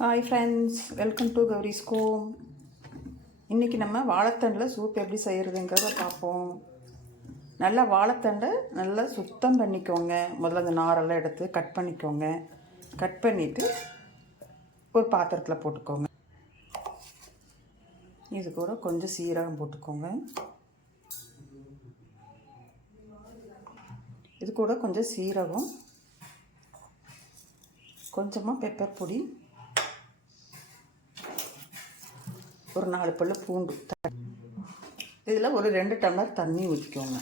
Hi friends, welcome to Gowri's home. இன்றைக்கி நம்ம வாழைத்தண்டில் soup எப்படி செய்கிறதுங்கிறத பார்ப்போம். நல்லா வாழைத்தண்டை நல்லா சுத்தம் பண்ணிக்கோங்க. முதல்ல அந்த நாரெல்லாம் எடுத்து கட் பண்ணிக்கோங்க. கட் பண்ணிவிட்டு ஒரு பாத்திரத்தில் போட்டுக்கோங்க. இது கூட கொஞ்சம் சீரகம் போட்டுக்கோங்க. இது கூட கொஞ்சம் சீரகம், கொஞ்சமாக பெப்பர் பொடி, ஒரு 4 பல்லு பூண்டு. இதில் ஒரு 2 டம்ளர் தண்ணி ஊற்றிக்கோங்க.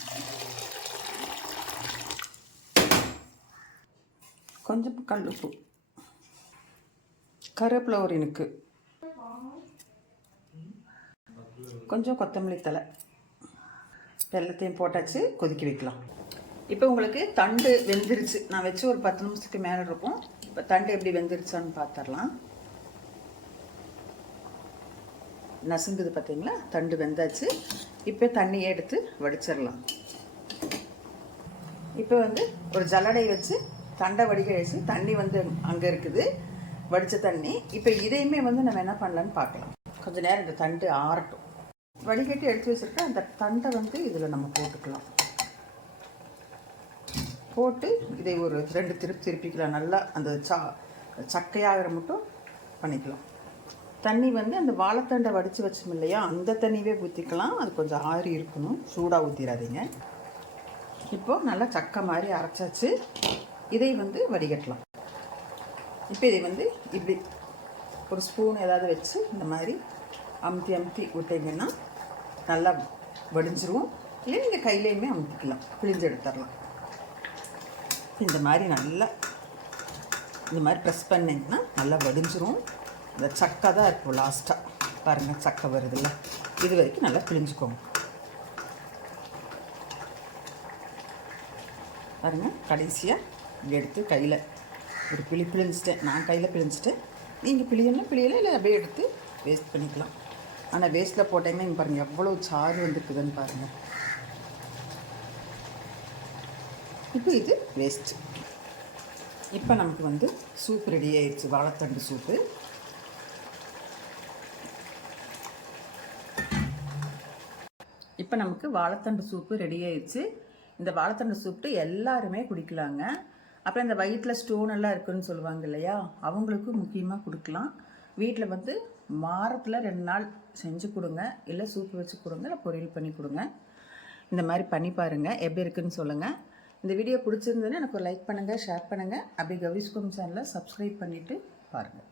கொஞ்சம் கல்லுப்பு, கருவேப்பிலை ஒரு இனுக்கு, கொஞ்சம் கொத்தமல்லி தழை, எல்லாத்தையும் போட்டாச்சு. கொதிக்க வைக்கலாம். இப்போ உங்களுக்கு தண்டு வெந்துருச்சு. நான் வச்சு ஒரு 10 நிமிஷத்துக்கு மேலே இருக்கும். இப்போ தண்டு எப்படி வெந்துருச்சான்னு பார்த்துடலாம். நசுங்குது பார்த்தீங்களா? தண்டு வெந்தாச்சு. இப்போ தண்ணியை எடுத்து வடிச்சிடலாம். இப்போ ஒரு ஜல்லடை வச்சு தண்டை வடிக்க வச்சு தண்ணி அங்கே இருக்குது, வடித்த தண்ணி. இப்போ இதையுமே நம்ம என்ன பண்ணலான்னு பார்க்கலாம். கொஞ்சம் நேரம் இந்த தண்டு ஆறட்டும். வடிகட்டி எடுத்து வச்சுருக்க அந்த தண்டை இதில் நம்ம போட்டுக்கலாம். போட்டு இதை ஒரு 2 திருப்பிக்கலாம். நல்லா அந்த சக்கையாகிற மட்டும் பண்ணிக்கலாம். தண்ணி அந்த வாழைத்தண்டை வடித்து வச்சோம் இல்லையா, அந்த தண்ணியே ஊற்றிக்கலாம். அது கொஞ்சம் ஆறி இருக்கணும், சூடாக ஊற்றிடாதீங்க. இப்போது நல்லா சக்கை மாதிரி அரைச்சாச்சு. இதை வடிகட்டலாம். இப்போ இதை இப்படி ஒரு ஸ்பூன் ஏதாவது வச்சு இந்த மாதிரி அமுத்தி விட்டிங்கன்னா நல்லா வடிஞ்சிரும். இல்லை நீங்கள் கையிலையுமே அமுத்திக்கலாம், பிழிஞ்சு எடுத்துடலாம். இந்த மாதிரி நல்லா இந்த மாதிரி ப்ரெஸ் பண்ணிங்கன்னா நல்லா வடிஞ்சிரும். இந்த சக்கை தான் இருக்கும். லாஸ்ட்டாக பாருங்கள், சக்கை வருதுல்ல, இது வரைக்கும் நல்லா பிழிஞ்சுக்கோங்க. பாருங்கள், கடைசியாக எடுத்து கையில் ஒரு பிழிஞ்சிட்டேன். நான் கையில் பிழிஞ்சிட்டேன். நீங்கள் பிழியலை இல்லை அப்படியே எடுத்து வேஸ்ட் பண்ணிக்கலாம். ஆனால் வேஸ்ட்டில் போட்டீங்கன்னா இங்கே பாருங்கள் எவ்வளோ சாறு வந்துருக்குதுன்னு பாருங்கள். இப்போ இது வேஸ்ட்டு. இப்போ நமக்கு சூப் ரெடி ஆயிடுச்சு, வாழைத்தண்டு சூப்பு. இப்போ நமக்கு வாழைத்தண்டு சூப்பு ரெடி ஆயிடுச்சு. இந்த வாழைத்தண்டு சூப்பு எல்லாருமே குடிக்கலாங்க. அப்புறம் இந்த வயிற்றில் ஸ்டோன் எல்லாம் இருக்குதுன்னு சொல்லுவாங்க இல்லையா, அவங்களுக்கு முக்கியமாக கொடுக்கலாம். வீட்டில் வாரத்தில் 2 நாள் செஞ்சு கொடுங்க. இல்லை சூப்பு வச்சு கொடுங்க, இல்லை பொரியல் பண்ணி கொடுங்க. இந்த மாதிரி பண்ணி பாருங்கள், எப்படி இருக்குதுன்னு சொல்லுங்கள். இந்த வீடியோ பிடிச்சிருந்ததுன்னா எனக்கு ஒரு லைக் பண்ணுங்கள், ஷேர் பண்ணுங்கள். அப்படி கௌரிஸ் ஹோம் சேனலை சப்ஸ்கிரைப் பண்ணிவிட்டு பாருங்கள்.